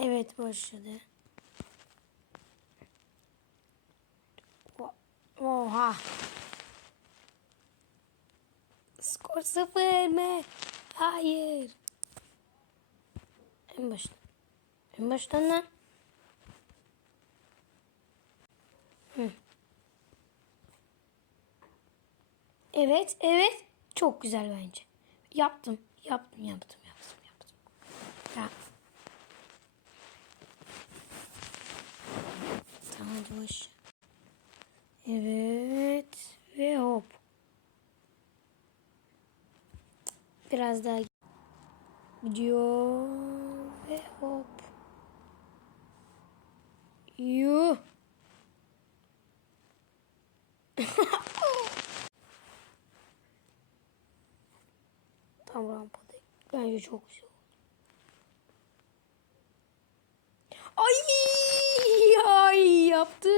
Evet başladı. Oha. Skor sıfır mı? Hayır. En baştan. En baştan lan. Evet, evet. Çok güzel bence. Yaptım, yaptım, yaptım. Boş. Evet ve hop. Biraz daha gidiyor ve hop. Yuh. Tam rampada. Bence çok güzel. Ay, ay yaptım.